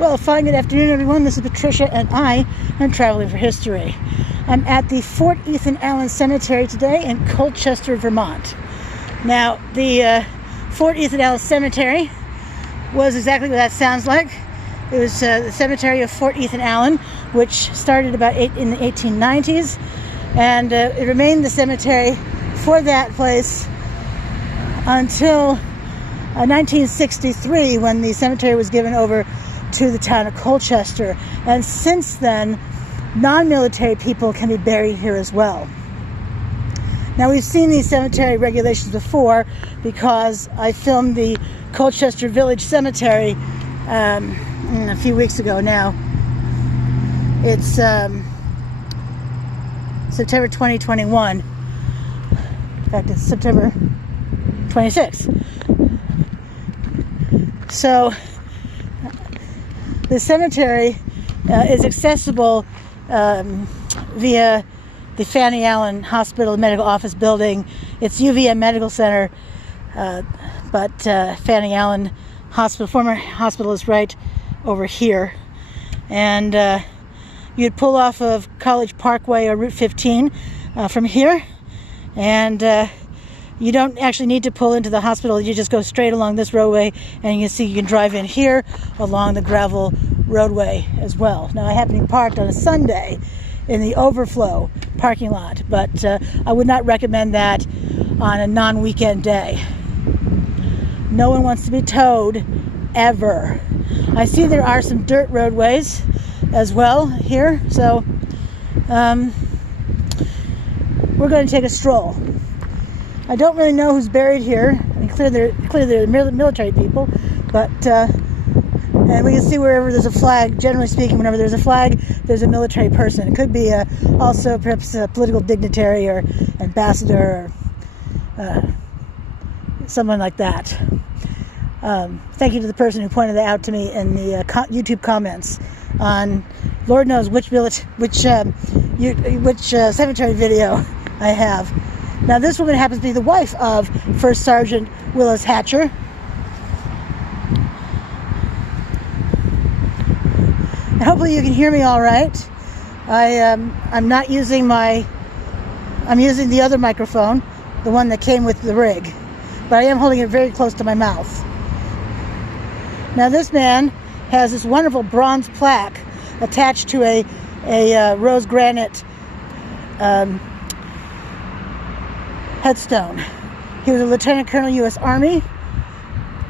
Well, fine, good afternoon, everyone. This is Patricia, and I am traveling for history. I'm at the Fort Ethan Allen Cemetery today in Colchester, Vermont. Now, the Fort Ethan Allen Cemetery was exactly what that sounds like. It was the cemetery of Fort Ethan Allen, which started about in the 1890s, and it remained the cemetery for that place until 1963, when the cemetery was given over to the town of Colchester. And since then, non-military people can be buried here as well. Now, we've seen these cemetery regulations before because I filmed the Colchester Village Cemetery a few weeks ago now. It's September 2021. In fact, it's September 26th. So the cemetery is accessible via the Fanny Allen Hospital Medical Office Building. It's UVM Medical Center, but Fanny Allen Hospital, former hospital, is right over here. And you'd pull off of College Parkway or Route 15 from here, and you don't actually need to pull into the hospital. You just go straight along this roadway, and you can see you can drive in here along the gravel roadway as well. Now, I happen to be parked on a Sunday in the overflow parking lot, but I would not recommend that on a non-weekend day. No one wants to be towed ever. I see there are some dirt roadways as well here, so we're going to take a stroll. I don't really know who's buried here. I mean, clearly they're military people, but and we can see wherever there's a flag, generally speaking, whenever there's a flag, there's a military person. It could be also perhaps a political dignitary or ambassador or someone like that. Thank you to the person who pointed that out to me in the YouTube comments on Lord knows which cemetery video I have. Now, this woman happens to be the wife of First Sergeant Willis Hatcher. And hopefully you can hear me all right. I'm not using I'm using the other microphone, the one that came with the rig, but I am holding it very close to my mouth. Now, this man has this wonderful bronze plaque attached to a rose granite headstone. He was a Lieutenant Colonel, U.S. Army,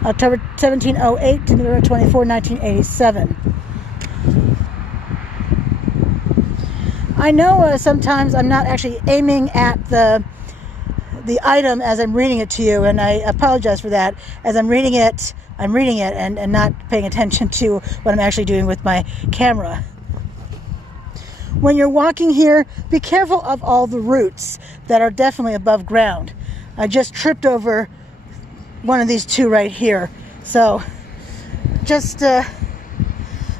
October 1708 to November 24, 1987. I know sometimes I'm not actually aiming at the item as I'm reading it to you, and I apologize for that. As I'm reading it and not paying attention to what I'm actually doing with my camera. When you're walking here, be careful of all the roots that are definitely above ground. I just tripped over one of these two right here. So just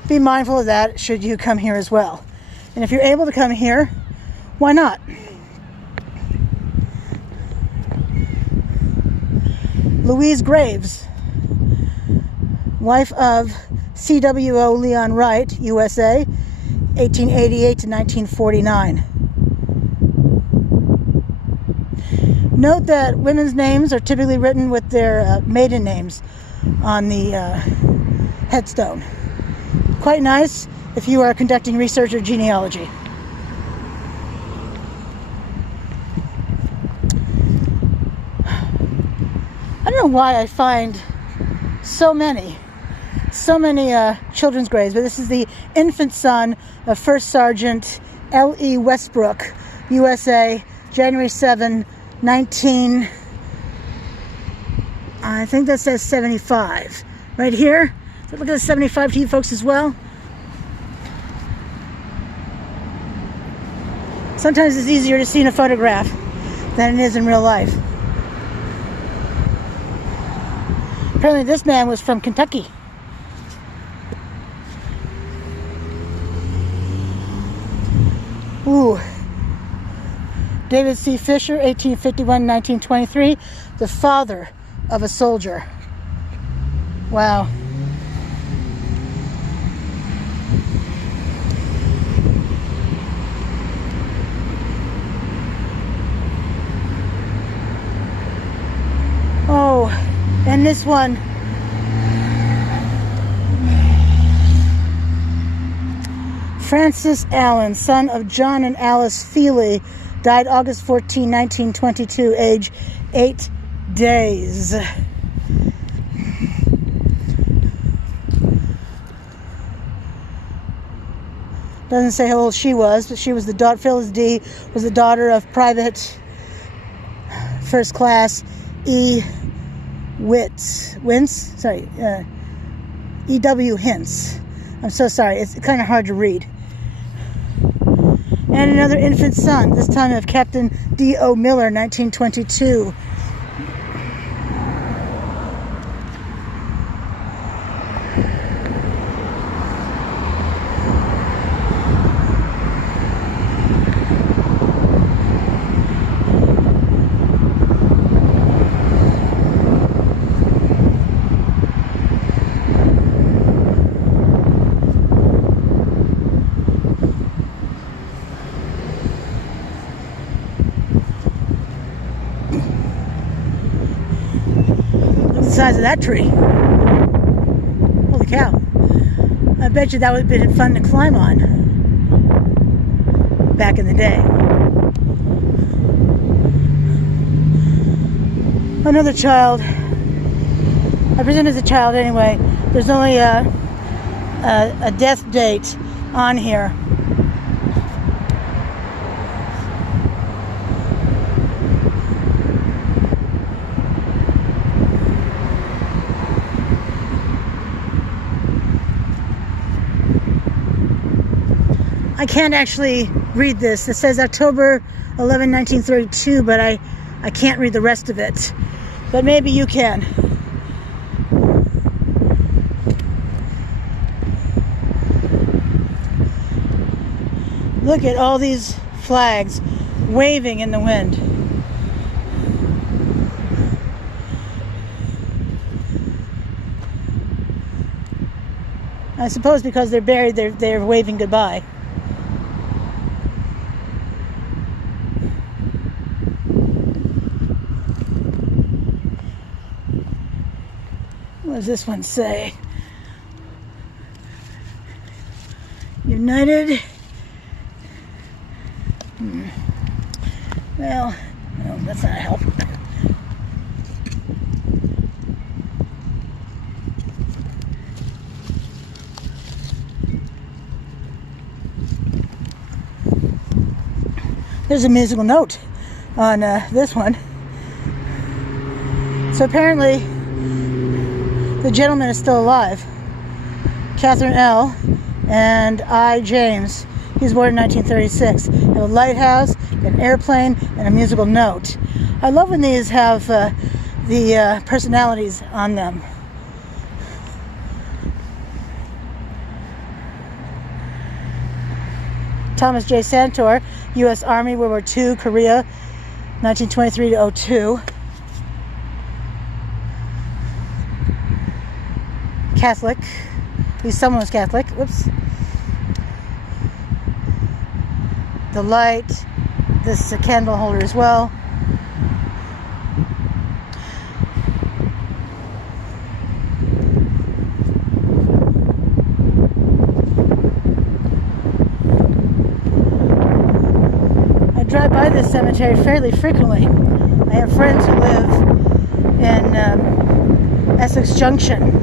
be mindful of that should you come here as well. And if you're able to come here, why not? Louise Graves, wife of CWO Leon Wright, USA, 1888 to 1949. Note that women's names are typically written with their maiden names on the headstone. Quite nice if you are conducting research or genealogy. I don't know why I find so many children's graves, but this is the infant son of First Sergeant L.E. Westbrook, USA, January 7, I think that says 75. Right here. So look at the 75 to you folks as well. Sometimes it's easier to see in a photograph than it is in real life. Apparently this man was from Kentucky. Ooh. David C. Fisher, 1851-1923, the father of a soldier. Wow. And this one, Francis Allen, son of John and Alice Feely, died August 14, 1922, age 8 days. Doesn't say how old she was, but she was the daughter, Phyllis D. was the daughter of Private First Class E. E.W. Hintz. I'm so sorry, it's kind of hard to read. And another infant son, this time of Captain D.O. Miller, 1922. Size of that tree. Holy cow. I bet you that would have been fun to climb on back in the day. Another child. I presume it's a child anyway. There's only a death date on here. I can't actually read this. It says October 11, 1932, but I can't read the rest of it. But maybe you can. Look at all these flags waving in the wind. I suppose because they're buried, they're waving goodbye. What does this one say? United. Well, no, that's not a help. There's a musical note on this one. So apparently the gentleman is still alive. Catherine L. and I. James. He was born in 1936. Have a lighthouse, an airplane, and a musical note. I love when these have the personalities on them. Thomas J. Santor, U.S. Army, World War II, Korea, 1923 to 02. Catholic. At least someone was Catholic. Whoops. The light. This is a candle holder as well. I drive by this cemetery fairly frequently. I have friends who live in Essex Junction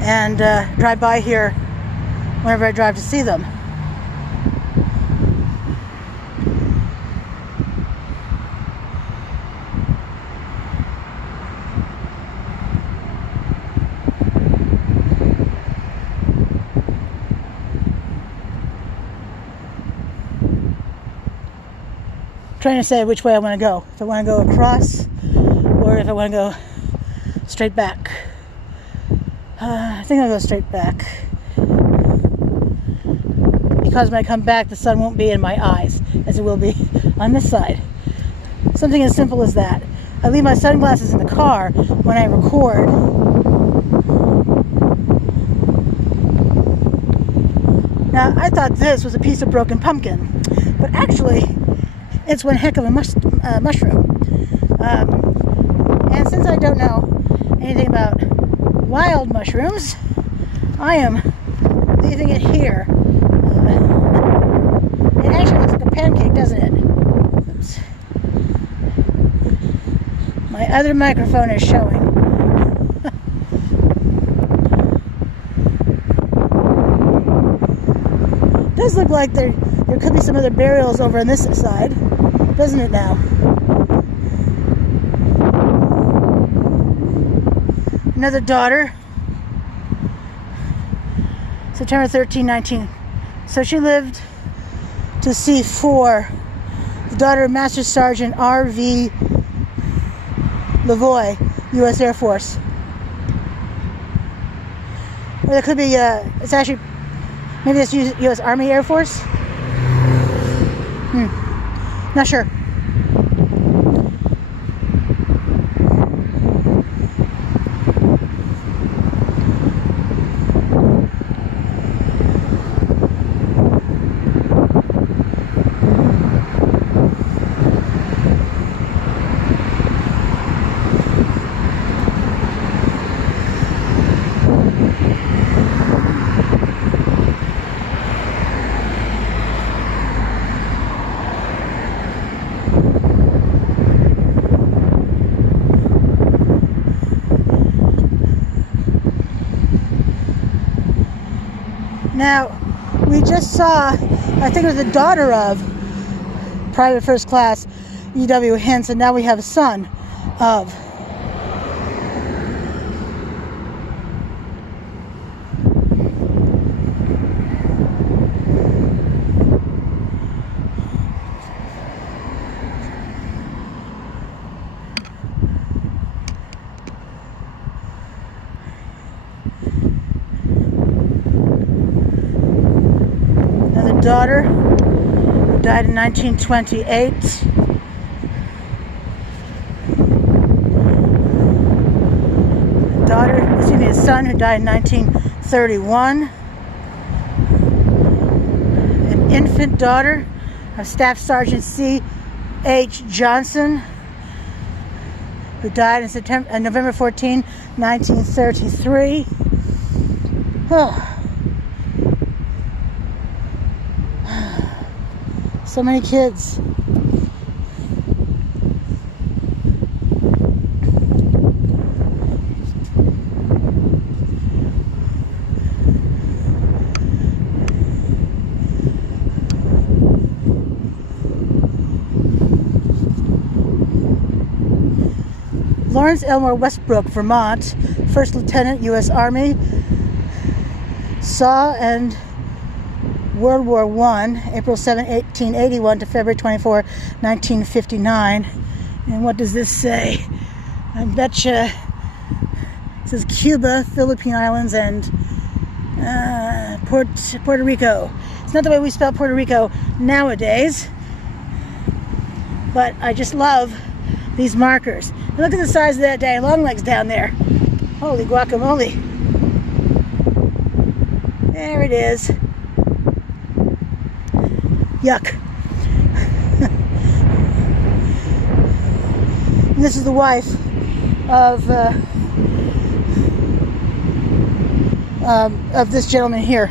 and drive by here whenever I drive to see them. Trying to say which way I want to go. If I want to go across or if I want to go straight back. I think I'll go straight back. Because when I come back, the sun won't be in my eyes as it will be on this side. Something as simple as that. I leave my sunglasses in the car when I record. Now, I thought this was a piece of broken pumpkin, but actually, it's one heck of a mushroom. And since I don't know anything about wild mushrooms, I am leaving it here. It actually looks like a pancake, doesn't it? Oops. My other microphone is showing. It does look like there could be some other burials over on this side, doesn't it now? Another daughter, September 13, 19. So she lived to see 4. The daughter of Master Sergeant R.V. Lavoie, U.S. Air Force. Or there could be, it's actually, maybe it's U.S. Army Air Force? Not sure. Now, we just saw, I think it was the daughter of Private First Class E.W. Hintz, and now we have a son of. Daughter, who died in 1928. A son who died in 1931. An infant daughter of Staff Sergeant C.H. Johnson, who died in November 14, 1933. Oh. So many kids. Lawrence Elmore Westbrook, Vermont, First Lieutenant, U.S. Army, saw and World War I, April 7, 1881 to February 24, 1959. And what does this say? I betcha it says Cuba, Philippine Islands, and Puerto Rico. It's not the way we spell Puerto Rico nowadays, but I just love these markers. And look at the size of that daddy long legs down there. Holy guacamole. There it is. Yuck. And this is the wife of this gentleman here.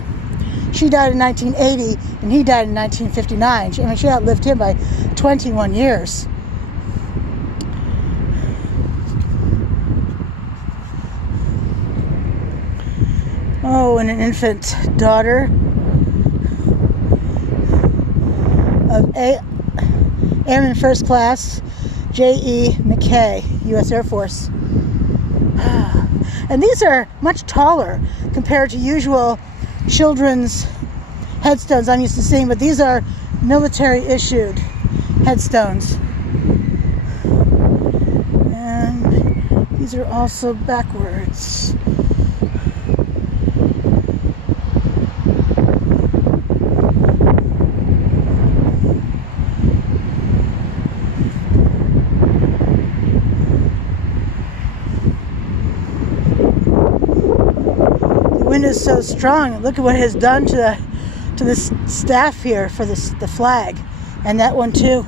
She died in 1980 and he died in 1959. She outlived him by 21 years. Oh, and an infant daughter of Airman First Class J.E. McKay, U.S. Air Force. And these are much taller compared to usual children's headstones I'm used to seeing, but these are military issued headstones. And these are also backwards. The wind is so strong. Look at what it has done to the staff here for the flag, and that one too.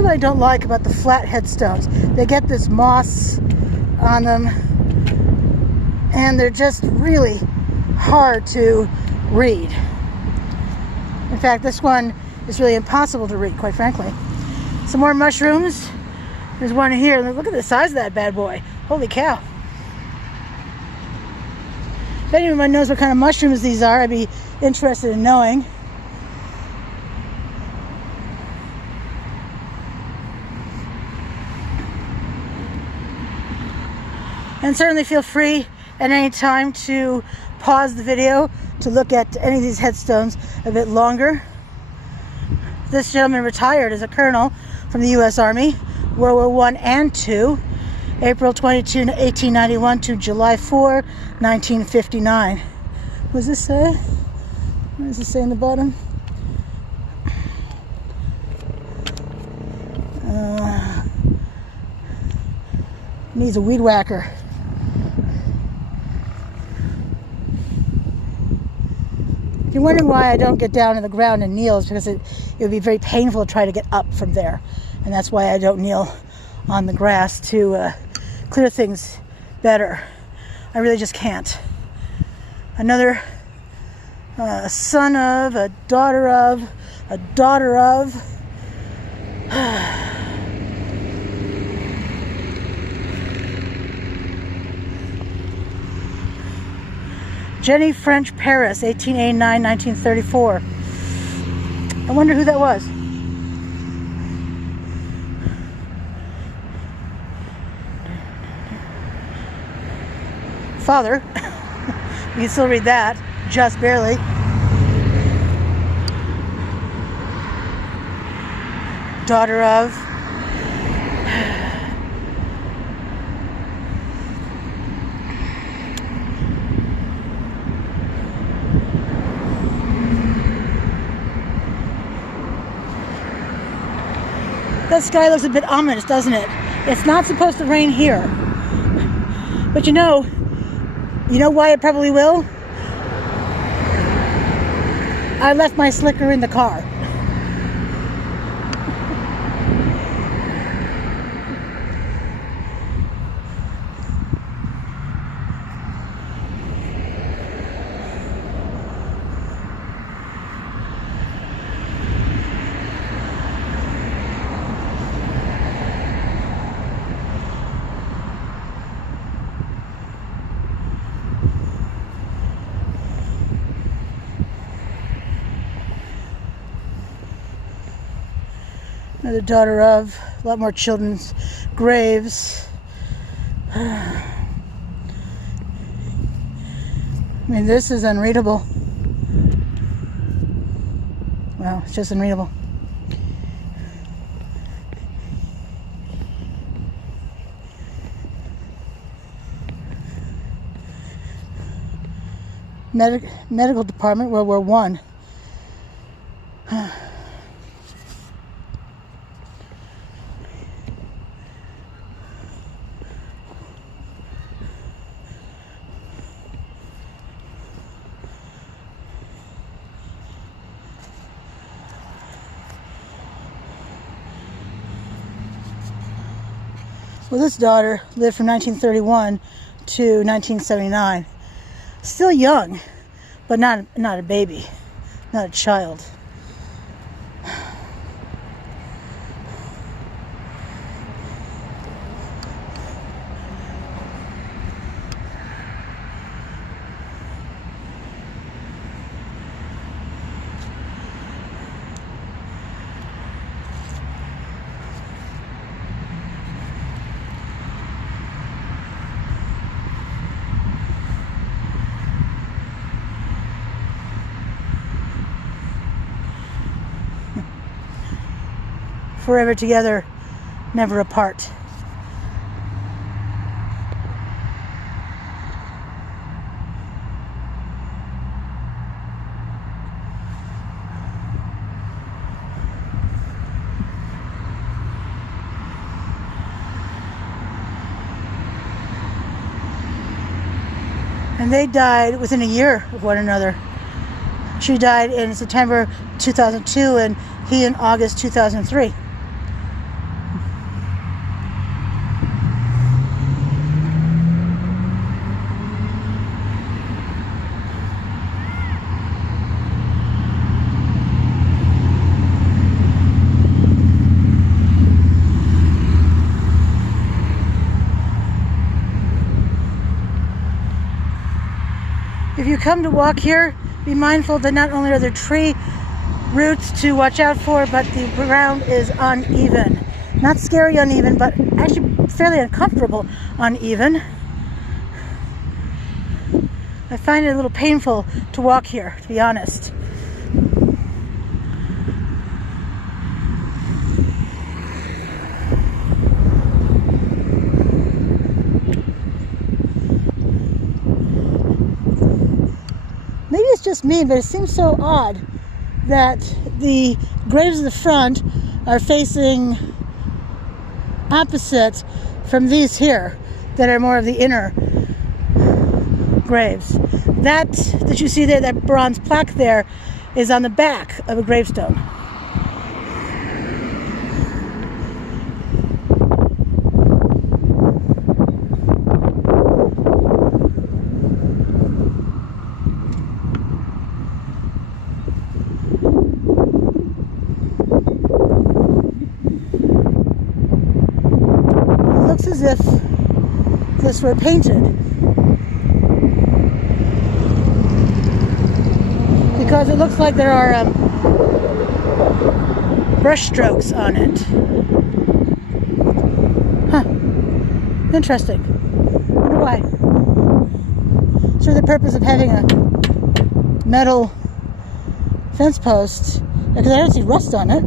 is what I don't like about the flat headstones. They get this moss on them, and they're just really hard to read. In fact, this one is really impossible to read, quite frankly. Some more mushrooms. There's one here. Look at the size of that bad boy. Holy cow. If anyone knows what kind of mushrooms these are, I'd be interested in knowing. And certainly feel free at any time to pause the video to look at any of these headstones a bit longer. This gentleman retired as a colonel from the U.S. Army, World War I and II, April 22, 1891 to July 4, 1959. What does this say? What does it say in the bottom? Needs a weed whacker. If you're wondering why I don't get down on the ground and kneel, it's because it would be very painful to try to get up from there. And that's why I don't kneel on the grass to clear things better. I really just can't. Another son of, a daughter of, a daughter of. Jenny French Paris, 1889-1934. I wonder who that was. Father. You can still read that, just barely. Daughter of. That sky looks a bit ominous, doesn't it? It's not supposed to rain here. But you know why it probably will? I left my slicker in the car. Another daughter of, a lot more children's graves. I mean, this is unreadable. Well, it's just unreadable. Medical department, World War I. Well, this daughter lived from 1931 to 1979. Still young, but not a baby, not a child. Forever together, never apart. And they died within a year of one another. She died in September 2002 and he in August 2003. you come to walk here, be mindful that not only are there tree roots to watch out for, but the ground is uneven. Not scary uneven, but actually fairly uncomfortable uneven. I find it a little painful to walk here, to be honest. Maybe it's just me, but it seems so odd that the graves in the front are facing opposite from these here that are more of the inner graves. That you see there, that bronze plaque there, is on the back of a gravestone. Looks as if this were painted, because it looks like there are brush strokes on it. Huh. Interesting. Wonder why. So the purpose of having a metal fence post, because I don't see rust on it.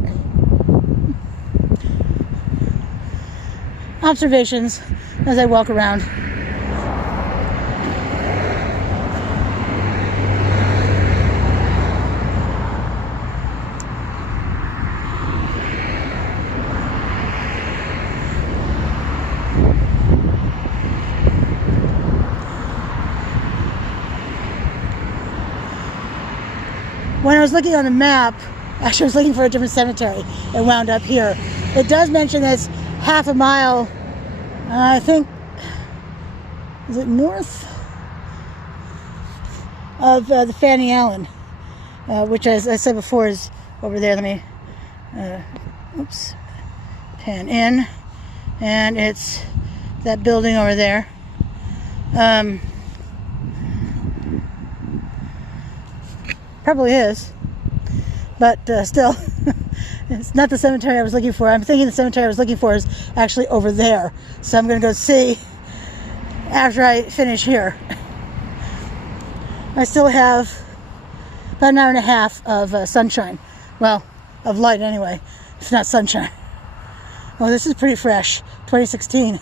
Observations as I walk around. When I was looking on the map, actually I was looking for a different cemetery and wound up here. It does mention that it's half a mile, I think, is it north of the Fanny Allen, which, as I said before, is over there. Let me, pan in, and it's that building over there. Probably is, but still. It's not the cemetery I was looking for. I'm thinking the cemetery I was looking for is actually over there. So I'm going to go see after I finish here. I still have about an hour and a half of sunshine. Well, of light anyway. It's not sunshine. Oh, this is pretty fresh. 2016.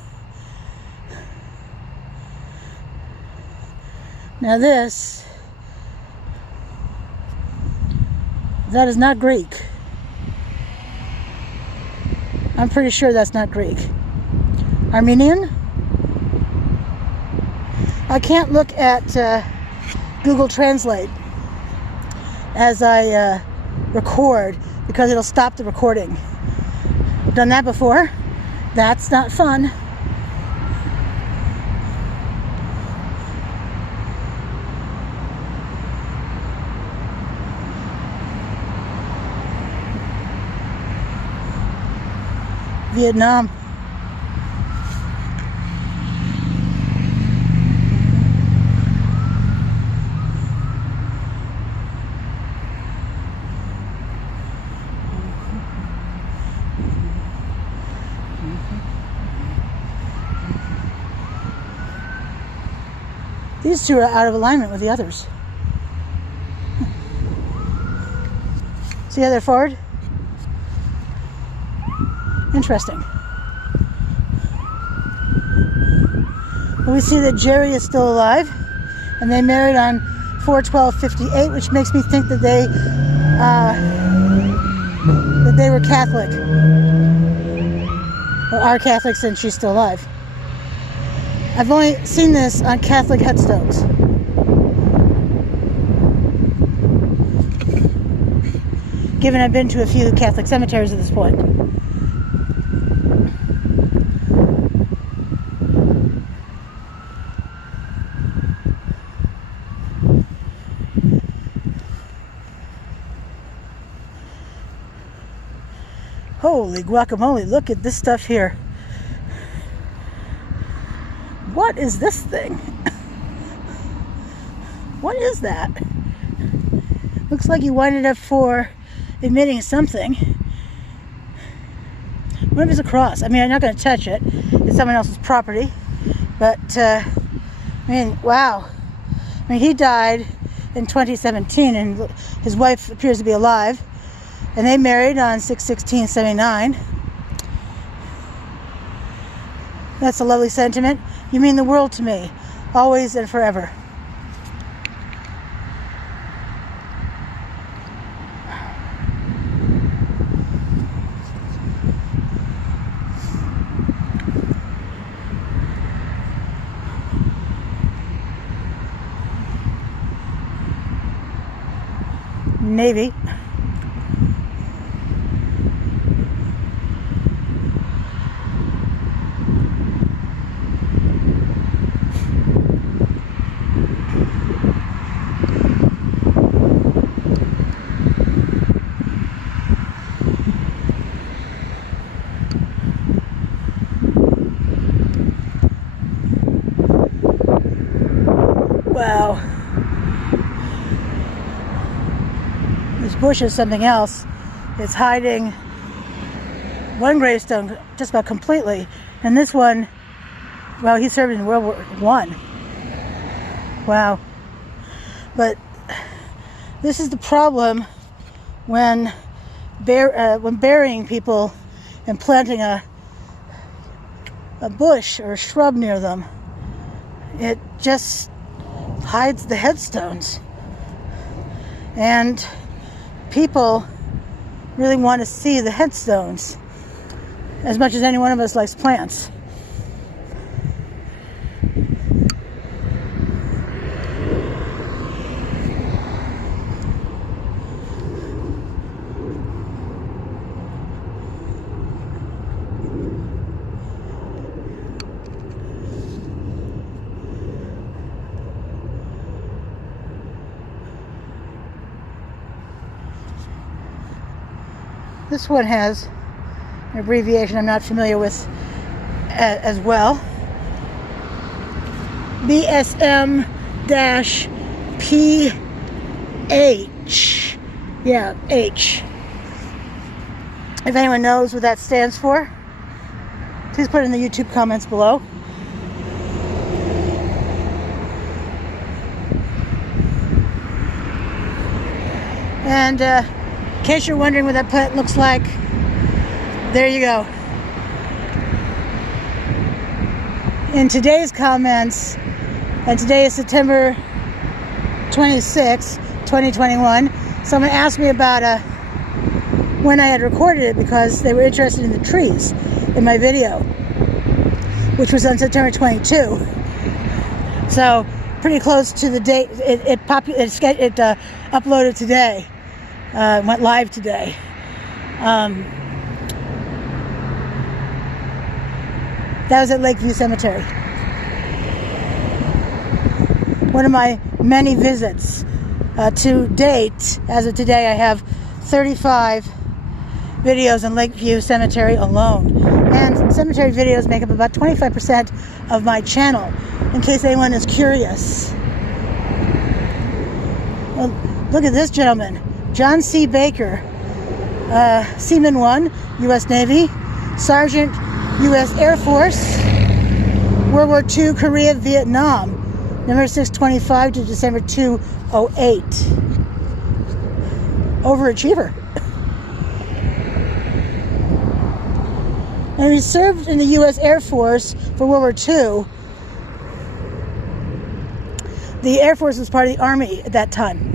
Now this, that is not Greek. I'm pretty sure that's not Greek. Armenian? I can't look at Google Translate as I record because it'll stop the recording. Done that before. That's not fun. Vietnam. These two are out of alignment with the others. See how they're forward? Interesting. Well, we see that Jerry is still alive, and they married on 4/12/58, which makes me think that they were Catholic, or are Catholic since she's still alive. I've only seen this on Catholic headstones. Given I've been to a few Catholic cemeteries at this point. Holy guacamole, look at this stuff here. What is this thing? What is that? Looks like you winded up for emitting something. What if it's a cross? I mean, I'm not going to touch it. It's someone else's property. But, I mean, wow. I mean, he died in 2017, and his wife appears to be alive. And they married on 6/16/79. That's a lovely sentiment. You mean the world to me, always and forever. Navy. Wow. This bush is something else. It's hiding one gravestone just about completely. And this one, well, he served in World War I. Wow. But this is the problem when burying people and planting a bush or a shrub near them. It just hides the headstones. And people really want to see the headstones as much as any one of us likes plants. This one has an abbreviation I'm not familiar with as well. BSM-PH. Yeah, H. If anyone knows what that stands for, please put it in the YouTube comments below. And in case you're wondering what that plant looks like, there you go. In today's comments, and today is September 26, 2021, someone asked me about when I had recorded it because they were interested in the trees in my video, which was on September 22. So pretty close to the date. It uploaded today. Went live today. That was at Lakeview Cemetery. One of my many visits. To date, as of today, I have 35 videos in Lakeview Cemetery alone. And cemetery videos make up about 25% of my channel, in case anyone is curious. Well, look at this gentleman. John C. Baker, Seaman 1, U.S. Navy, Sergeant, U.S. Air Force, World War II, Korea, Vietnam, November 6/25 to December 2/08. Overachiever. And he served in the U.S. Air Force for World War II. The Air Force was part of the Army at that time.